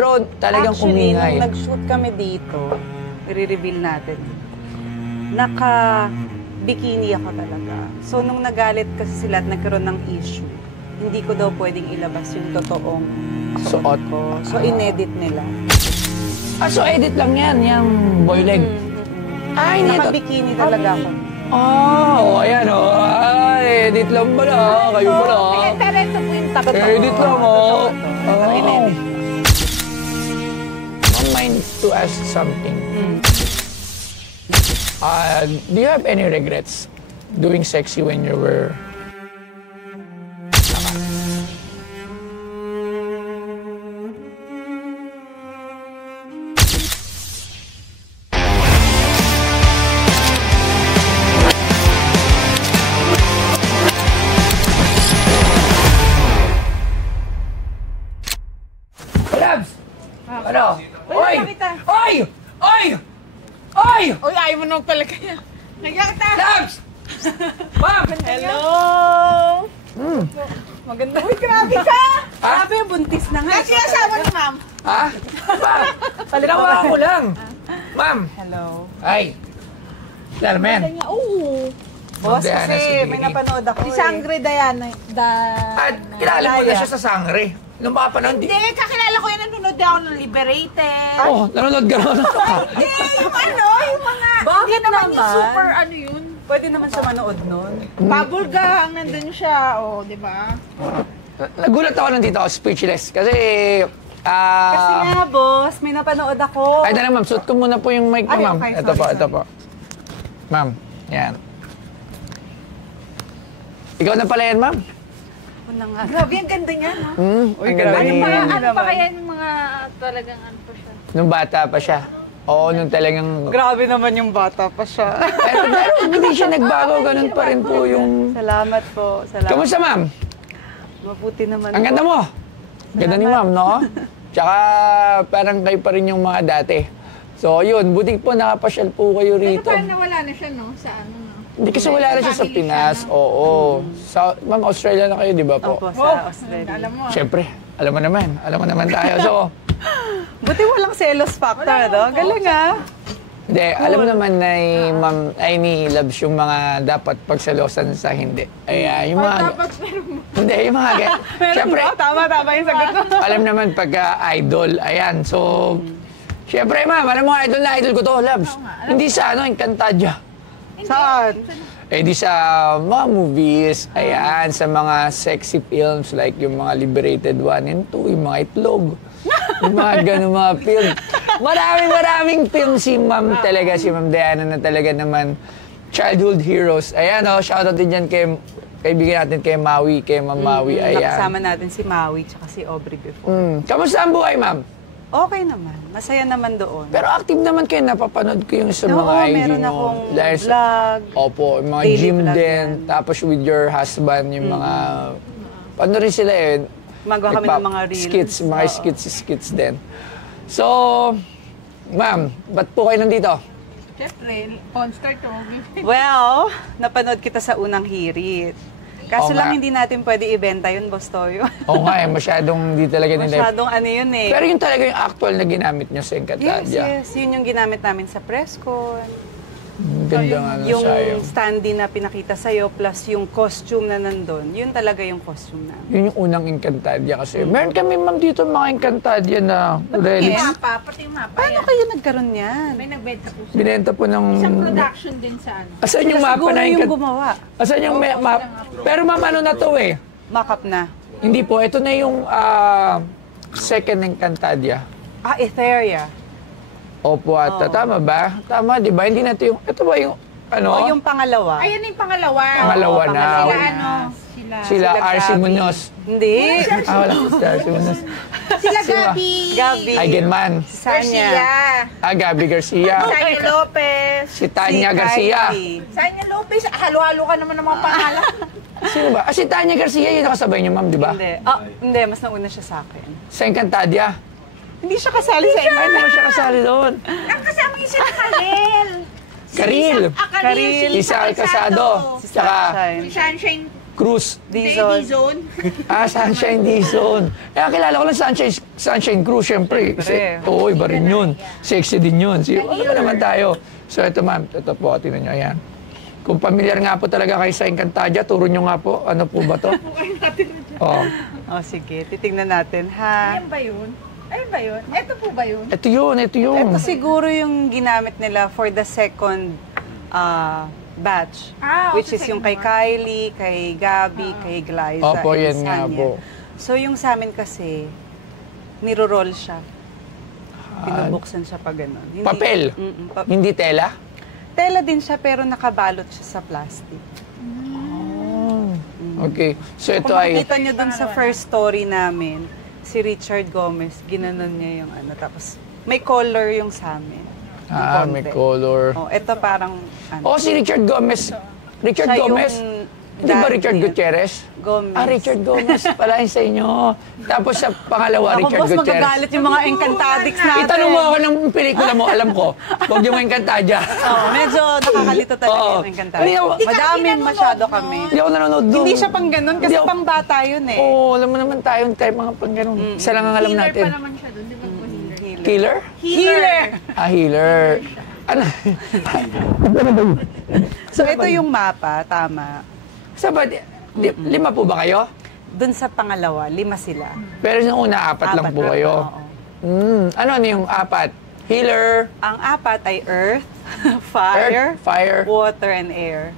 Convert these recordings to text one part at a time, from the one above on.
pero talagang umingay. Actually, nung nag-shoot kami dito, i-reveal natin, naka-bikini ako talaga. So, nung nagalit kasi sila at nagkaroon ng issue, hindi ko daw pwedeng ilabas yung totoong suot ko. So, inedit nila. So edit lang yan, yung boy leg. Ay, naka-bikini talaga ako. Ayan edit lang pala, kayo pala. Pero ito po yung takot ako. Edit lang Inedit. Ma'am, mind to ask something. Do you have any regrets doing sexy when you were... Ano? Oy! Oy! Oy! Oy! Uy, ayaw mo naman pala kaya. Nagyakta! Labs! Ma'am! Hello! Maganda. Uy, grabe ka! Grabe, buntis na nga. Kasi asawa ni ma'am. Ha? Ma'am! Palawa ko lang. Ma'am! Hello. Ay! Larmen. Oo. Boss, kasi may napanood ako Si Sangre Diana. At kilala mo na siya sa Sangre. Nung mga panahon, Hindi, kakilala ko yan. Nanonood ako ng Liberated. nanonood ka naman. Hindi, yung mga... Bakit Hindi naman naman? yung super yun. Pwede naman siya manood nun. Bubble gang, nandun siya. Di ba? Nagulat ako nandito ako, speechless. Kasi, Kasi nga, boss, may napanood ako. Ay, dala ma'am, suot ko muna po yung mic Ay, na ma'am. okay, Ito po, sorry. ito po. Ma'am, yan. Ikaw na pala yan, ma'am? Ako na nga. Grabe, ang ganda niya, no? Ang ganda grabe. ni... Ano pa kaya yung mga talagang ano pa siya? Nung bata pa siya. Oo, nung talagang... Grabe naman yung bata pa siya. Pero hindi siya nagbago, ganun pa rin po yung... Salamat po. Salamat. Kamusta, ma'am? Mabuti naman Ang ganda po. mo. Ganda ni ma'am, no? Tsaka parang kayo pa rin yung mga dati. So, yun, buti po nakapasyal po kayo rito. Pero parang nawala na siya, no? Sa ano, no? Hindi kasi wala na siya sa Pinas. Oo. Sa, ma'am, Australia na kayo, di ba po? Opo, sa Australia. Alam mo. Siyempre, alam mo naman tayo. So, Buti walang selos factor, no? Galing, ah. hindi, alam naman na ma'am, ay ni Labs yung mga dapat pagselosan sa hindi. Ay, yung mga... Dapat meron mo. Hindi, yung mga... Siyempre, Tama yung sagot mo. alam naman pagka-idol, ayan. So, siyempre, ma'am, alam mo, idol na idol ko to, Labs. Hindi sa Encantadia. Saan? Eh di sa mga movies, ayan, sa mga sexy films like yung mga Liberated 1 and 2, yung mga Itlog, yung mga ganun mga film. Maraming film si Ma'am talaga, si Ma'am Diana na talaga naman childhood heroes. Ayan shoutout din dyan kay kaibigan natin kay Maui, kay Ma'am Maui, ayan. Nakasama natin si Maui tsaka si Aubrey before. Kamusta ang buhay, Ma'am? Okay naman. Masaya naman doon. Pero active naman kayo, napapanood ko yung sa Oo, mga IG meron nyo. akong Dahil vlog. Opo, yung mga Daily gym vlog din. yan. Tapos with your husband, yung mga... Ano rin sila Magawa kami ng mga reels. Skits, mga skits din. So, ma'am, ba't po kayo nandito? Siyempre, Ponstar to. Well, napanood kita sa unang hirit. Kaso Oo lang nga. hindi natin pwede ibenta yun, Boss Toyo. Oo nga masyadong hindi talaga nila. Masyadong ano yun eh. Pero yun talaga yung actual na ginamit nyo sa Encantadia. Yes. Yun yung ginamit namin sa presscon. Ganda nga na Yung sayang. standee na pinakita sa'yo plus yung costume na nandun, yun talaga yung costume namin. Yun yung unang Encantadia kasi. Meron kami, ma'am, dito mga Encantadia na relics. Yung mapa, pati yung mapa. Paano yan. kayo nagkaroon yan? May nagbenta po siya. Binenta po ng... Isang production din sa ano. Asan yung mapa Siguro na yung Encantadia? gumawa. Asan yung map? Pero ma'am, ano na to eh? Mock-up na. Hindi po, ito na yung second Encantadia. Etheria. Opo ata. Tama ba? Tama, di ba? Hindi na ito yung... Ito ba yung... Ano? O yung pangalawa. Ayan yung pangalawa. Pangalawa na. Sila Wala. ano? Sila R.C. Gabi. Munoz. Hindi. Wala si R.C. Munoz. Sila Gabi. Gabi. Eigenman. Sanya. Garcia. Gabi Garcia. Sanya Lopez. Si Tanya Garcia. Kylie. Sanya Lopez. Halo-halo ka naman ng mga pangalan. Sino ba? Si Tanya Garcia yung nakasabay niyo, ma'am, di ba? Hindi. Hindi. Mas nauna siya sa akin. Sa Encantadia. Hindi siya kasali sa Ay, hindi mo siya kasali doon. Ang kasama yung sila Karel. Karil. Karil. Isa Casado. Si Tsaka Sunshine. Si Sunshine Cruz. Dizon. Zone. Sunshine D-Zone. Kilala ko lang Sunshine Cruz, syempre. Siyempre. Oo, iba rin yun. Sexy din yun. Ano ba naman tayo? So, ito ma'am, ito po, tingnan nyo, ayan. Kung familiar nga po talaga kayo sa Encantadia, turo nyo nga po, ano po ba to? Oh. Oh, sige. Titingnan natin, ha? Ayun ba yun? Ayun ba yun? Ito po ba yun? Ito yun, ito yun. Ito siguro yung ginamit nila for the second batch. Which is okay, yung kay Kylie, kay Gabby, kay Glyza, Opo, and yan nga Sanya. po. So yung sa amin kasi, niro-roll siya. Binubuksan siya pa ganun. Hindi, Papel? Hindi tela? Tela din siya pero nakabalot siya sa plastic. Okay. So, ito Kung ay... makikita nyo dun sa first story namin, si Richard Gomez, ginanon niya yung ano. Tapos may color yung sa amin. Yung may konti. color. Oh, ito parang ano. Oh, si Richard Gomez. Richard Siya Gomez? yung Hindi ba dad Richard niya. Gutierrez? Gomez. Richard Gomez. Pala yun sa inyo. Tapos sa pangalawa, Ako, Richard boss, Gutierrez. magagalit yung mga Encantadicts natin. Itanong mo ako ng pelikula mo, alam ko. Huwag yung Encantadia. Oh, medyo nakakalito talaga Oo. yung Encantadicts. Hindi ako- Madami masyado kami. Hindi ako nanonood doon. Hindi siya pang ganun kasi Hindi ako- pang bata yun eh. Oo, alam mo naman tayong type mga pang ganun. Isa lang ang alam Healer natin. pa naman siya doon. Di ba po healer? Killer? Healer! Healer. Ano? So ito yung mapa, tama. Sabat, lima po ba kayo? Dun sa pangalawa, 5 sila. Pero yung una, apat lang po kayo. Oo. Ano yung apat? Healer. Ang apat ay earth, fire, Earth, fire. water, and air.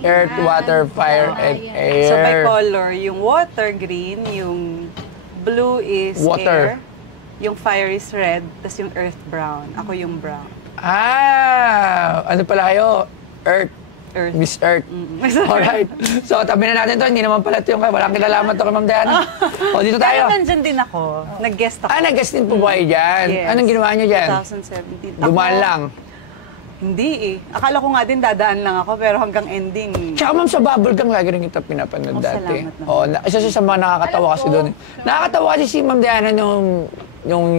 Earth, water, fire, and air. So by color, yung water green, yung blue is Water. air, yung fire is red, tapos yung earth brown. Ako yung brown. Ano pala kayo? Earth. Earth. Miss Earth. Alright. So, tabi na natin to. Hindi naman pala ito yung walang kinalaman to kay Ma'am Diana. O, dito Pero tayo. nandyan din ako. Nag-guest ako. Nag-guest din po ba kayo dyan? Yes. Anong ginawa niyo dyan? 2017. Dumaan Ako, lang. Hindi eh. Akala ko nga din dadaan lang ako pero hanggang ending. Tsaka ma'am, sa Bubblegum, lagi rin kita pinapanood Oh, dati. salamat naman. Isa siya sa mga nakakatawa kasi doon. Nakakatawa kasi si Ma'am Diana nung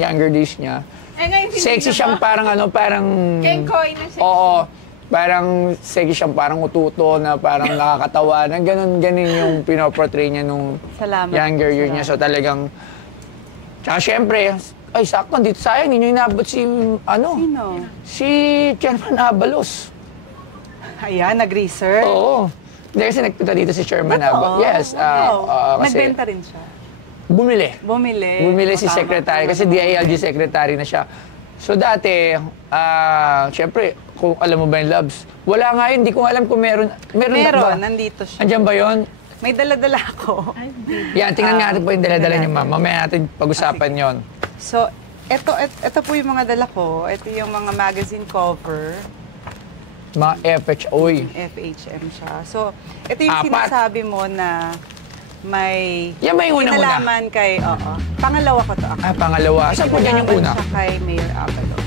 younger days niya. Ngayon, Sexy siyang parang parang... Kenkoy na sexy. Oo. Parang sexy siyang parang ututo na parang nakakatawa. Na ganun yung pinoportray niya nung Salamat. younger year niya. So talagang... Tsaka syempre, sakto, dito sayang, hindi niyo inabot si, Sino? si Chairman Abalos. Ayan, nag-research. Oo. Hindi kasi nagpunta dito si Chairman Abalos. Yes. Wow. Kasi Nagbenta rin siya. bumili. Bumili. Si Tama. Secretary, kasi DILG Secretary na siya. So dati, syempre, kung alam mo ba yung Labs, wala nga yun, hindi ko alam kung meron na ba? Meron, nandito siya. Andiyan ba yun? May dala-dala ako. Yan, tingnan nga natin po yung dala-dala niyo, ma'am. Mamaya natin pag-usapan yon. So, ito po yung mga dala ko. Ito yung mga magazine cover. Mga FHOy. FHM siya. So, ito yung 4. sinasabi mo na may Yan ba yung unang-una? kinalaman kay, pangalawa ko to. Pangalawa. Saan po dyan yung una? Kinalaman siya kay Mayor Abalos.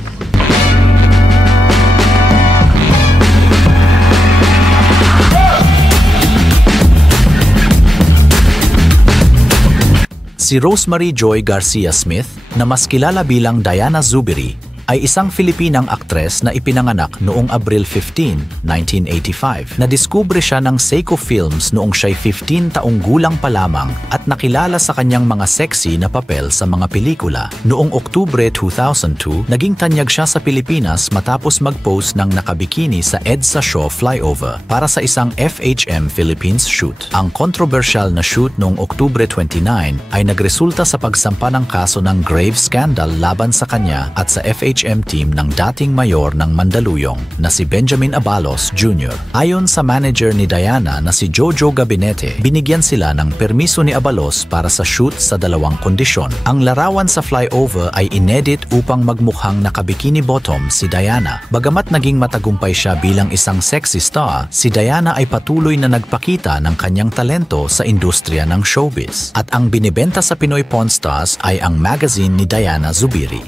Si Rosemary Joy Garcia Smith, na mas kilala bilang Diana Zubiri, ay isang Filipinang aktres na ipinanganak noong Abril 15, 1985. Nadiskubre siya ng Seiko Films noong siya'y 15 taong gulang pa lamang at nakilala sa kanyang mga sexy na papel sa mga pelikula. Noong Oktubre 2002, naging tanyag siya sa Pilipinas matapos mag-post ng nakabikini sa EDSA Shaw Flyover para sa isang FHM Philippines shoot. Ang controversial na shoot noong Oktubre 29 ay nagresulta sa pagsampa ng kaso ng grave scandal laban sa kanya at sa FHM team ng dating mayor ng Mandaluyong na si Benjamin Abalos Jr. Ayon sa manager ni Diana na si Jojo Gabinete, binigyan sila ng permiso ni Abalos para sa shoot sa 2 kondisyon. Ang larawan sa flyover ay inedit upang magmukhang nakabikini bottom si Diana. Bagamat naging matagumpay siya bilang isang sexy star, si Diana ay patuloy na nagpakita ng kanyang talento sa industriya ng showbiz. At ang binibenta sa Pinoy Pawn Stars ay ang magazine ni Diana Zubiri.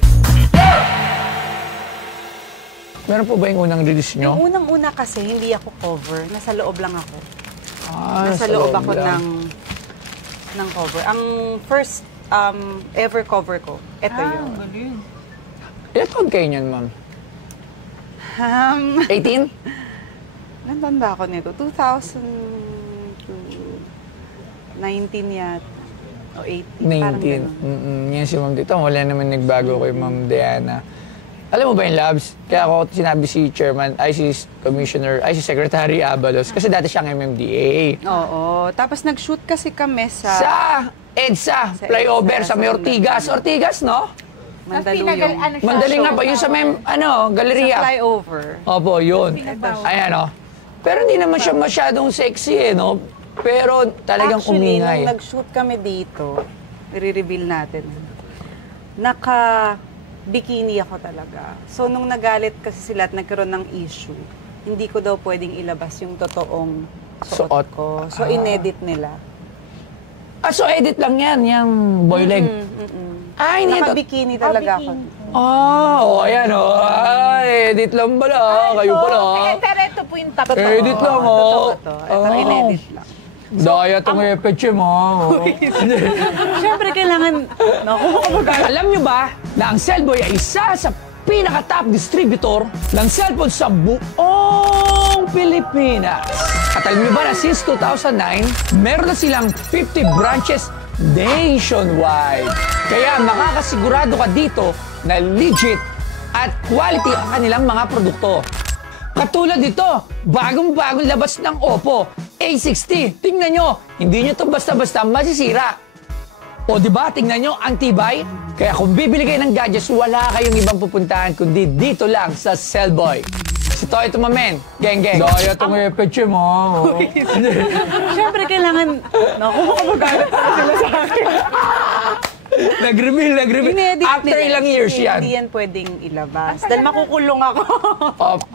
Meron po ba yung unang release nyo? Yung unang-una kasi, hindi ako cover. Nasa loob lang ako. sa Nasa loob ako lang. ng cover. Ang first ever cover ko, ito yun. Ilan taon kayo niyan, ma'am? 18? Nandun ba ako nito? 2002. 19 yata. O 18, parang 19. ganun. Yan si Ma'am Tito. Wala naman nagbago kay Ma'am Diana. Alam mo ba yung Labs? Kaya ako sinabi si Chairman, si Commissioner, si Secretary Abalos. Kasi dati siyang MMDA. Oo. Tapos nag-shoot kasi kami Sa sa EDSA, Sa flyover EDSA, sa may Ortigas. Ortigas, no? Mandaluyong. Ano siya? Mandali nga pa, yun sa may, Sa galeria. flyover. Opo, yun. Ayan, no? Pero hindi naman siya masyadong sexy, no? Pero talagang Actually, umingay. nung nag-shoot kami dito, i-reveal natin, naka-bikini ako talaga. So, nung nagalit kasi sila at nagkaroon ng issue, hindi ko daw pwedeng ilabas yung totoong suot Suot. ko. So, inedit nila. So edit lang yan, yung boy leg. Hindi ito. Naka-bikini talaga ako. Ayan, edit lang pala. Kayo pala. Pero ito po yung top. Edit lang, Totoo to. Ito, inedit lang. Daya itong epeche mo. Siyempre, kailangan... Alam nyo ba na ang Cellboy ay isa sa pinaka-top distributor ng cellphone sa buong Pilipinas. At alam nyo ba na since 2009, meron na silang 50 branches nationwide. Kaya makakasigurado ka dito na legit at quality ang kanilang mga produkto. Katulad dito, bagong-bagong labas ng Oppo A60. Tingnan nyo, hindi nyo to basta-basta masisira. O di ba, tingnan nyo, ang tibay. Kaya kung bibili kayo ng gadgets, wala kayong ibang pupuntahan kundi dito lang sa Cellboy. Si Toy Tumamen, geng-geng. Daya itong epeche mo. Siyempre, kailangan... Kumagalit sila sa akin. Nag-reveal. Inedit After nila. ilang years Hindi yan. Hindi yan pwedeng ilabas. Dahil makukulong ako.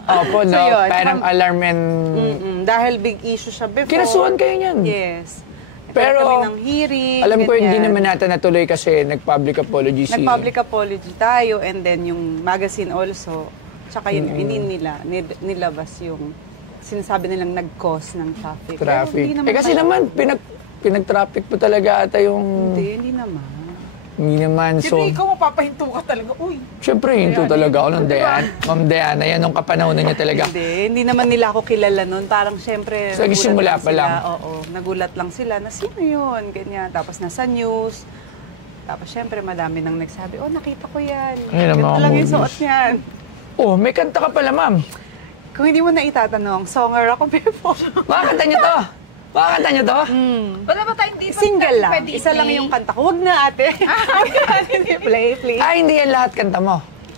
Opo, no? So, yun. Parang alarm and... Dahil big issue siya before. Kinasuhan kayo niyan. Yes. Pero, kami ng hearing. alam ko hindi ganyan. naman natin natuloy kasi nag-public apology si... Nag-public apology tayo and then yung magazine also. Tsaka yun, hindi nila nilabas yung sinasabi nilang nag-cause ng traffic. Pero Traffic. hindi Kasi pala. naman, pinag-traffic po talaga ata yung... Hindi naman. Hindi naman, so... Siyempre, ikaw mapapahinto ka talaga. Uy, Siyempre, hinto talaga ako ng Diana. Ma'am Diana, yan nung kapanahon niya talaga. Hindi naman nila ako kilala nun. Parang syempre, So, nagsimula pa lang. Oo, nagulat lang sila na sino yun, ganyan. Tapos nasa news. Tapos syempre, madami nang nagsabi, nakita ko yan. Ayun ang mga Ganito lang yung movies. suot niyan. Oh, may kanta ka pala, ma'am. Kung hindi mo na itatanong, songer ako before. Makakanta niyo to? Makakanta niyo to? wala ba tayong dito? Single lang. Pwede Isa lang i-play? yung kanta ko. Huwag na ate. Huwag na natin i-play, please. Hindi yan lahat kanta mo.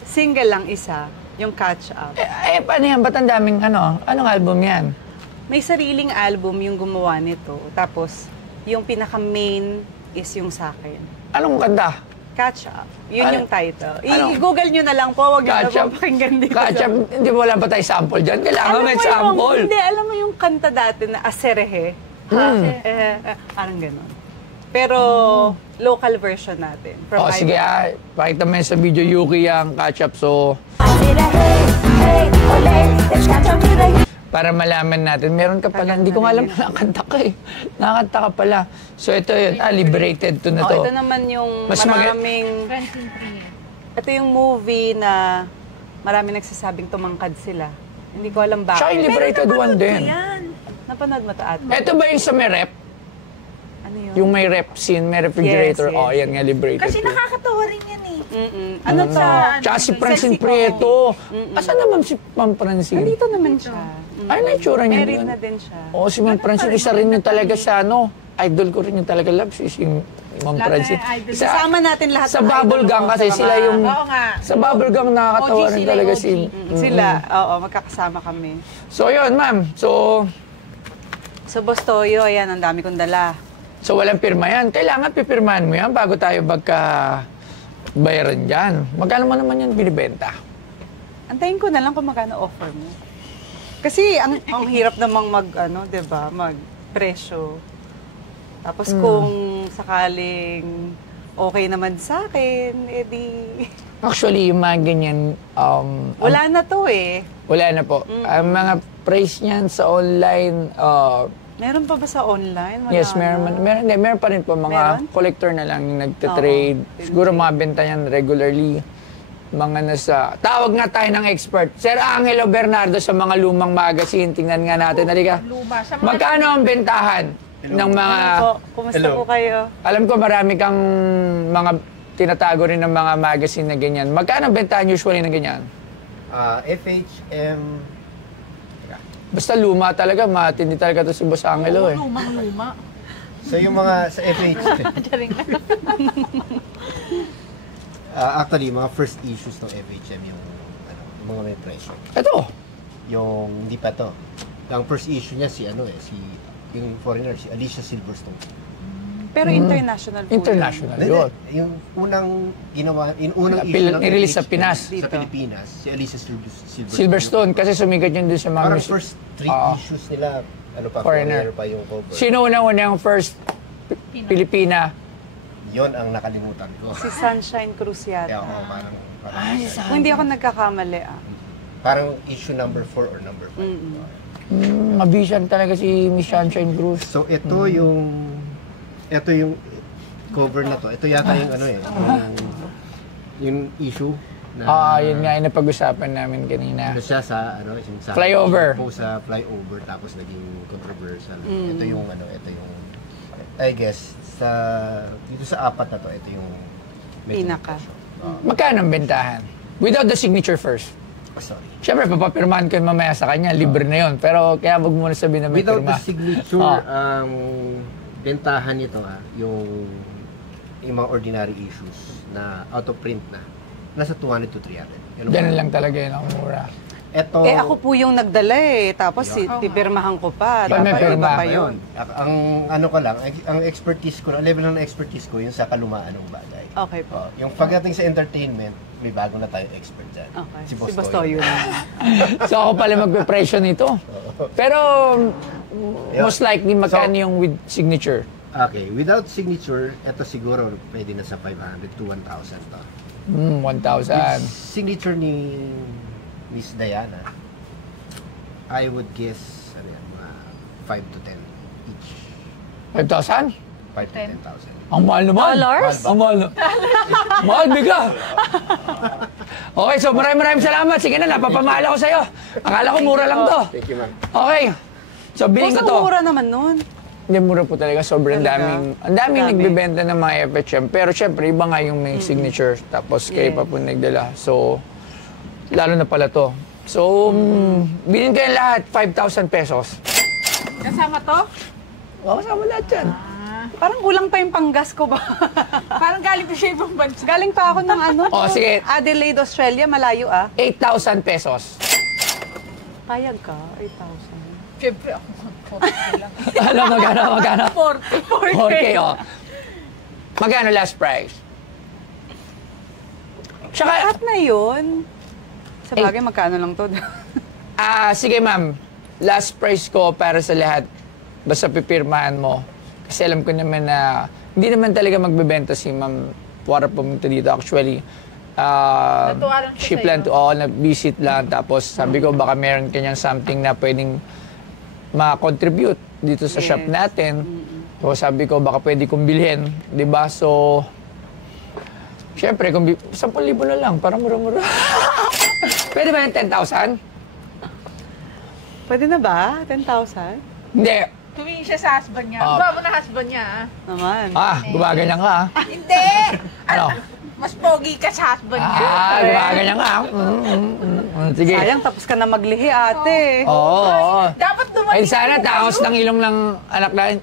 Single lang isa, yung Catch Up. Paano yan? Ba't ang daming Anong album yan? May sariling album yung gumawa nito. Tapos, yung pinaka-main is yung sa akin. Anong kanta? Catch Up. Yun Ano? yung title. Ano? I-google nyo na lang po. Huwag nyo na Catch up. po pakinggan dito. Catch up. Hindi mo wala pa tayo sample dyan. Kailangan may sample. Hindi, alam mo yung kanta dati na Aserehe? Parang ganun. Pero, local version natin. From Sige, pakita mo yan sa video, Yuki, ang catch up. So, para malaman natin, meron ka pala. Hindi ko nga alam na nakakanta ka eh. Nakakanta ka pala. So, ito yun. Liberated to na to. Ito naman yung Mas maraming... Francine Priya. Ito yung movie na maraming nagsasabing tumangkad sila. Hindi ko alam bakit. Siya yung Liberated one din. Napanood mo ito ate? Ito ba yung sa may rep? Ano yun? Yung may rep scene, may refrigerator. Yes, yes. Yan nga, Liberated. Kasi to. nakakatawa rin yan eh. Ano to? Tsaka si Francine Prieto. Asan naman si Ma'am Francine? Nandito naman siya. Ay, na-itsura niya Married yun. na din siya. Oo, si Ma'am Francine, isa rin yung talaga sa idol ko rin yung talaga love, si Ma'am Lahat Francine. na idol. Kasama natin lahat Sa ng idol Bubble Gang mo, kasi sa sila mga- yung... Oo nga. Sa Bubble Gang nakakatawa OG rin sila, talaga OG. si... Sila, oo, magkakasama kami. So yun, ma'am. So, Boss Toyo, ayan, ang dami kong dala. So walang pirma yan. Kailangan pipirmahan mo yan bago tayo bayaran dyan. Magkano mo naman yan binibenta? Antayin ko na lang kung magkano offer mo. Kasi ang hirap namang di ba, mag-presyo. Tapos kung sakaling okay naman sa akin, edi... Actually, yung mga ganyan... Wala na to eh. wala na po. Ang mga price niyan sa online... Meron pa ba sa online? Wala yes, na. meron pa rin po mga Meron? collector na lang yung nagte-trade. Siguro mga benta yan regularly. Mga nasa... Tawag nga tayo ng expert. Sir Angelo Bernardo sa mga lumang magazine. Tingnan nga natin. Halika. Luma. Sa mga Magkano ang bentahan ng mga... Ano po? Kumusta Hello. po kayo? Alam ko marami kang mga tinatago rin ng mga magazine na ganyan. Magkano ang bentahan usually ng ganyan? FHM... Basta luma talaga, matindi talaga to si Boss Angelo eh. Lumang-luma. So yung mga sa FH... actually, mga first issues ng FHM yung, yung mga may presyo. Ito. Yung hindi pa to. Ang first issue niya si yung foreigner, si Alicia Silverstone. Pero international po International Hindi, yun. yung unang ginawa, yung unang issue ng Nirelease sa FHM Pinas. Sa Dito. Pilipinas, si Alicia Silverstone. Silverstone, kasi sumigat yun dun sa mga... Parang first three issues nila, Foreigner. foreigner pa yung cover. Sino unang first Pilipina? Yon ang nakalimutan ko. Si Sunshine Cruz Kaya yata. ako, parang Kung hindi ako nagkakamali parang issue number 4 or number 5. Mabisyan talaga si Miss Sunshine Cruz. So ito yung cover na to. Ito yata yung yung issue na Yun nga yung napag-usapan namin kanina. ano siya sa yung sa Flyover. po sa flyover tapos naging controversial. Ito yung I guess dito sa apat na to, ito yung medyo Pinaka. presyo. Magkano ang bentahan? Without the signature first. Sorry. Siyempre, papapirmahan ko yun mamaya sa kanya. Libre na yun. Pero kaya wag mo na sabihin na may Without pirma. the signature, ang bentahan nito yung mga ordinary issues na out of print na, nasa 200 to 300. Ganun lang talaga yun ang mura. Ito, Ako po yung nagdala Tapos pipirmahan ko pa. Pag may Dapat pirma. iba pa yun. Ang ang expertise ko, ang level ng expertise ko, yung sa kalumaan ng bagay. Okay po. Yung pagdating sa entertainment, may bago na tayong expert dyan. Okay. Si Si Boss Bastoyo Toyo. na. So ako pala magpe-presyo nito. Pero most likely magkano yung with signature? Okay, without signature, ito siguro pwede na sa 500 to 1,000 to. 1,000. Signature ni Miss Diana, I would guess, mga 5 to 10 each. 5,000? 5 to 10,000. Ang mahal naman. Dollars? Ang mahal na. Mahal, biga. Okay, so maraming salamat. Sige na, napapamahal ako sa'yo. Akala ko mura lang to. Thank you, ma'am. Okay. So, bilhin ko Boss, to. ang mura naman nun. Hindi, mura po talaga. Sobrang Talaga? ang daming Dami. nagbibenta ng mga FHM. Pero syempre, iba nga yung may signature. Tapos kayo pa po nagdala. So, lalo na pala to. So, bilhin kayo lahat, 5,000 pesos. Kasama to? Oo, kasama lahat yan. Parang kulang pa yung panggas ko ba? Parang galing pa siya ibang bansa. Galing pa ako ng Sige. Adelaide, Australia, malayo 8,000 pesos. Payag ka, 8,000. Siyempre ako. 40 lang. Alam, magkano? 40. Okay, oh. Magkano last price? Tsaka, At na yun. Sa bagay, magkano lang to? sige ma'am, last price ko para sa lahat, basta pipirmahan mo. Kasi alam ko naman na hindi naman talaga magbebenta si ma'am para pumunta dito. Actually, Natuwa lang siya she sa'yo. planned to nag-visit lang. Tapos sabi ko baka meron kanyang something na pwedeng ma-contribute dito sa shop natin. So sabi ko baka pwede kong bilhin, 'di ba? So syempre, 10,000 na lang, para mura-mura. Pwede ba yung 10,000? Pwede na ba? 10,000? Hindi. Tumingin siya sa husband niya. Baba mo na husband niya. Naman. Gumaganyan ka. Hindi! Ano? Mas pogi ka sa husband niya. Gumaganyan ka. Sige. Sayang, tapos ka na maglihi, ate. Oo. Dapat Ay, dumating sana yung taos kayo. ng ilong ng anak natin.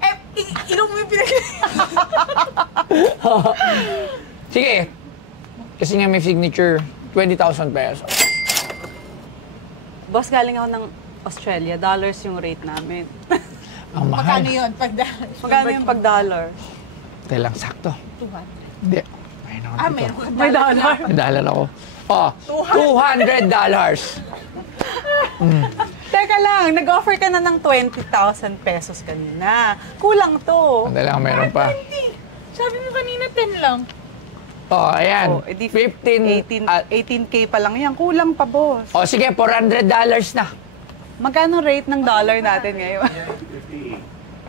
Ilong mo yung pinag... Sige. Kasi nga may signature, 20,000 pesos. Boss, galing ako ng Australia. Dollars yung rate namin. Ang mahal. Magkano yun? Magkano yung pag-dollar? Kailang sakto. 200. Hindi. Ayun ako dito. Meron ka May dollar? May dollar ako. $200. Teka lang, nag-offer ka na ng 20,000 pesos kanina. Kulang to. Hindi lang, meron pa. Sabi mo kanina 10 lang. Ayan. Edi 15. 18K pa lang yan. Kulang pa, boss. Sige, $400 na. Magkano rate ng dollar natin ngayon?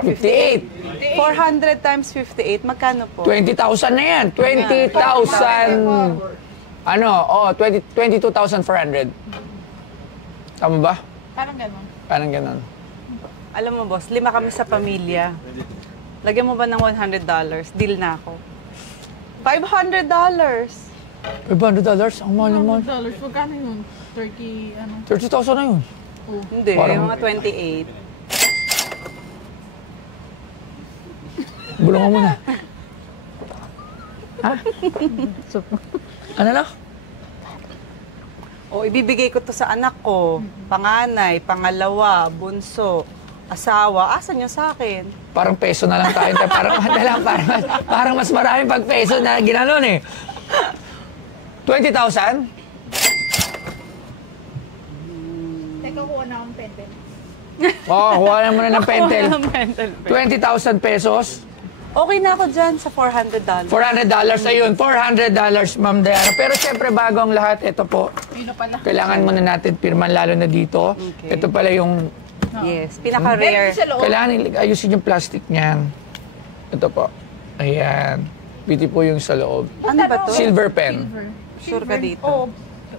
58. 400 times 58, magkano po? 20,000 na yan. 20,000. 22,400. Tama ba? Parang gano'n. Parang ganun. alam mo boss, 5 kami sa pamilya. Lagyan mo ba ng $100? Deal na ako. $500. $500? Ang mahal naman. $100. Magkano yun? 30, ano? 30,000 na yun. Hindi, Parang- mga 28. Bulungan mo na. Ha? Ano na? O, ibibigay ko to sa anak ko. Panganay, pangalawa, bunso, asawa. Asan nyo sa akin? Parang peso na lang tayo. Parang mas marami pag peso na ginanon eh. 20,000? Teka, kuha na akong pente. Oo, kuha na muna ng pentel. Walang mental break. 20,000 pesos. Okay na ako dyan sa $400. $400 ayun. $400, Ma'am Diana. Pero syempre, bago ang lahat, ito po. Yun na pala. Kailangan muna natin pirman lalo na dito. Okay. Ito pala yung... Yes, Meron pinaka-rare. sa loob. Kailangan ayusin yung plastic niyan. Ito po. Ayan. Piti po yung sa loob. Ano ba to? Silver pen. Silver. Sure ka dito? Oo.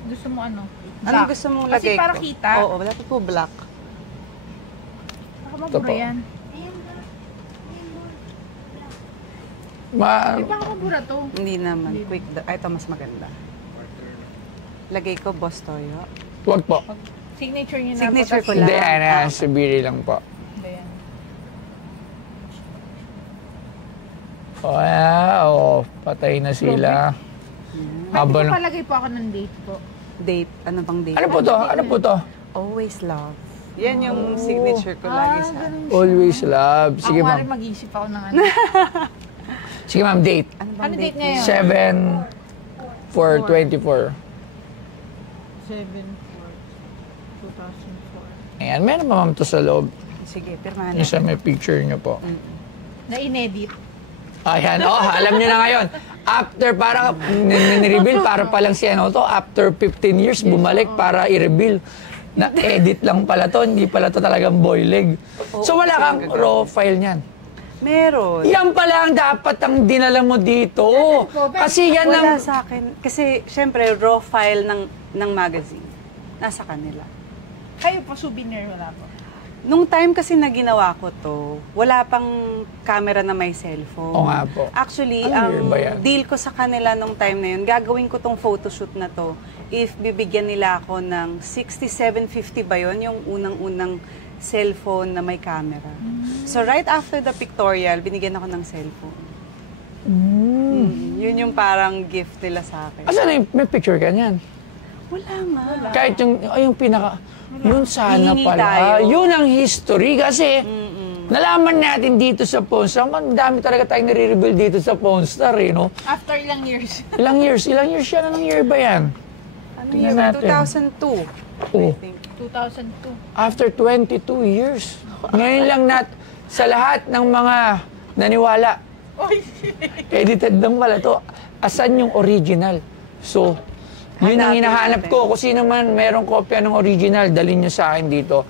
Gusto mo ano? Anong gusto mong Kasi lagay para ko? kita. Oo, dapat po black. Baka Ito mabura po. yan. Di ba mabura to? Hindi naman. Quick. Ay, ito mas maganda. Lagay ko Boss Toyo. Huwag po. Signature niyo na. Signature ko Hindi, lang. sabiri lang po. Ayan. Wow, patay na sila. Haba Habang... palagay po ako ng date po. Date. Ano bang date? Ano po to? Ano po to? Always love. Yan yung signature ko lagi sa... Always love. Sige, Ako ma'am. rin mag-iisip ako ng ano. Sige, ma'am, date. Ano bang Ano date date? ngayon? 7/4/24. 7/4/2004. Ayan, meron pa ma'am to sa loob. Sige, pirmahan Yung na. sa may picture niyo po. Na inedit. Ayan, alam niyo na ngayon. After, para, ni-reveal, para palang si ano to, after 15 years, bumalik para i-reveal. Na-edit lang pala to, hindi pala to talagang boy leg. So wala kang raw file niyan. Meron. Yan pala ang dapat ang dinala mo dito. Kasi yan ang... Wala sa akin. Kasi, syempre, raw file ng magazine. Nasa kanila. Kayo po, souvenir, wala po. Nung time kasi na ginawa ko to, wala pang camera na may cellphone. Oo nga po. Actually, Ano year ang ba yan? deal ko sa kanila nung time na yun, gagawin ko tong photoshoot na to if bibigyan nila ako ng 6750 ba yun, yung unang-unang cellphone na may camera. So right after the pictorial, binigyan ako ng cellphone. Yun yung parang gift nila sa akin. Asan na yung, may picture ka niyan? Wala nga. Kahit yung pinaka... Yun sana Hihingi pala. tayo. Yun ang history kasi nalaman natin dito sa Ponstar. Ang dami talaga tayong nire-reveal dito sa Ponstar eh, no? After ilang years. Ilang years yan? Anong year ba yan? Ano Tingnan yun? natin. 2002. Oh, I think. 2002. after 22 years. Ngayon lang sa lahat ng mga naniwala, edited lang pala to. Asan yung original? So, yun ang Hanapin hinahanap natin. ko. Kung sino man merong kopya ng original, dalhin nyo sa akin dito.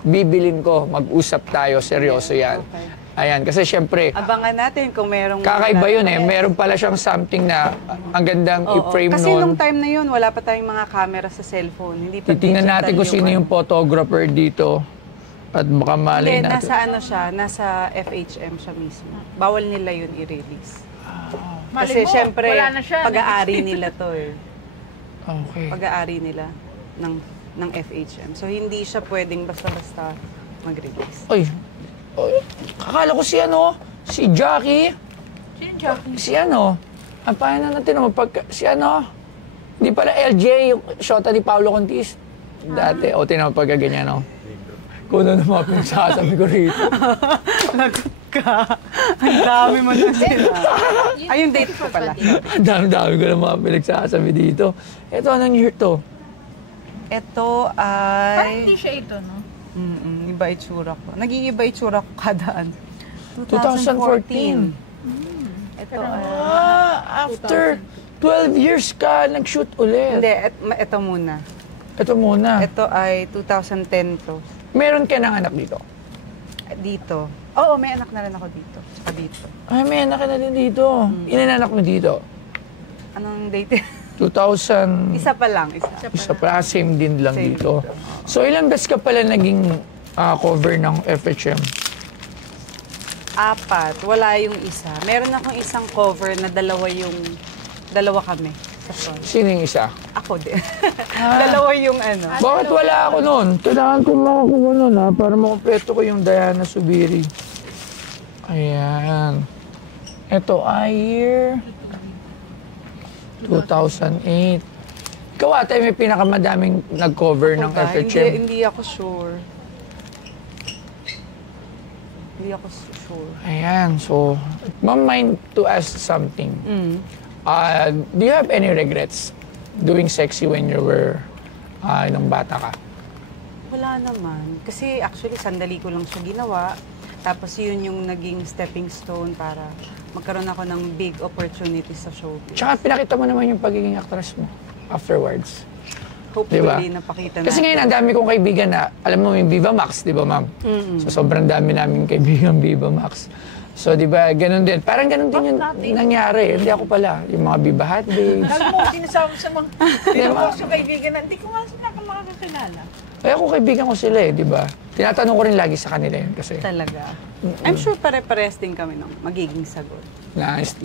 Bibilin ko, mag-usap tayo, seryoso yan. Okay. Ayan, kasi syempre, Abangan natin kung merong... kakaiba yun eh. Meron pala siyang something na ang gandang Oo. i-frame Kasi nun. nung time na yun, wala pa tayong mga camera sa cellphone. Hindi pa Titingnan digital natin kung sino yung ano. photographer dito. At baka malay Hindi, natin. nasa ano siya, nasa FHM siya mismo. Bawal nila yun i-release. Malay Kasi mo, syempre, wala na siya. pag-aari nila to eh. Okay. Pag-aari nila ng FHM. So, hindi siya pwedeng basta-basta mag-release. Oy, akala ko si ano, si Jackie, Sino Jackie? si ano, ang paano natin naman si ano, hindi pala LJ, yung shota ni Paolo Contis. Dati, o tinawag pagka ganyan, no? Kung ano naman pinagsasabi ko rito. Lagot ka. Ang dami mo na sila. Ay, yung date ko pala. Ang dami-dami ko ng mga pinagsasabi dito. Ito, anong year to? Ito Parang hindi ay... siya ito, no? Iba itsura ko. Nag-iiba itsura ko kadaan. 2014. Ito ay... After 12 years ka, nag-shoot ulit. Hindi, ito muna. Ito muna. Ito ay 2010 to. Meron ka ng anak dito? Dito. Oo, may anak na rin ako dito. Tsaka dito. Ay, may anak ka na din dito. Ilan anak mo dito? Anong date? 2000... Isa pa lang. Isa. Isa pa, same din lang Same dito. So, ilang beses ka pala naging cover ng FHM? 4, wala yung isa. Meron akong isang cover na dalawa kami sa front. Sino yung isa? Ako din. Dalawa yung ano. Bakit wala ako nun? Kailangan ko makakuha nun para makumpleto ko yung Diana Zubiri. Ayan. Ito ay year 2008. Ikaw ata may pinakamadaming nag-cover ng Ba? FHM. Hindi ako sure. Hindi ako sure. Ayan, so, ma'am, mind to ask something. Do you have any regrets doing sexy when you were nung bata ka? Wala naman. Kasi actually, sandali ko lang siya ginawa. Tapos yun yung naging stepping stone para magkaroon ako ng big opportunity sa showbiz. Tsaka pinakita mo naman yung pagiging actress mo afterwards. Hopefully, napakita Kasi ngayon, ang dami kong kaibigan na, alam mo, yung Viva Max, di ba, ma'am? So, sobrang dami namin kaibigan Viva Max. So, di ba, ganun din. Parang ganun din yung nangyari. Hindi ako pala. Yung mga Viva Hot Babes. Alam mo, dinasama sa mga tinapos yung kaibigan na hindi ko nga sila makakakilala. Kaya ako kaibigan ko sila di ba? Tinatanong ko rin lagi sa kanila yun kasi. Talaga. I'm sure pare-pares din kami ng magiging sagot. Nice.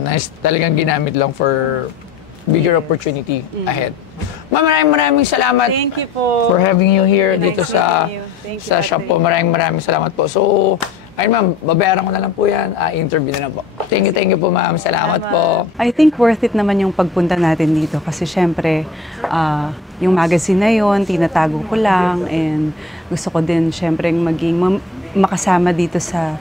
Nice. Talagang ginamit lang for bigger opportunity ahead. Ma'am, maraming salamat. Thank you po. For having you here Nice dito sa meeting you. Thank you, sa shop Ate. po. Maraming salamat po. So, ayun ma'am, babayaran ko na lang po yan. Interview na lang po. Thank you po ma'am. Salamat po. I think worth it naman yung pagpunta natin dito kasi syempre yung magazine na yun, tinatago ko lang and gusto ko din syempre makasama dito sa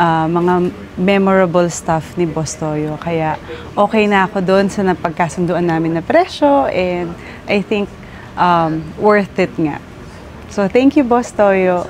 mga memorable stuff ni Boss Toyo. Kaya okay na ako doon sa napagkasunduan namin na presyo and I think worth it nga. So thank you, Boss Toyo.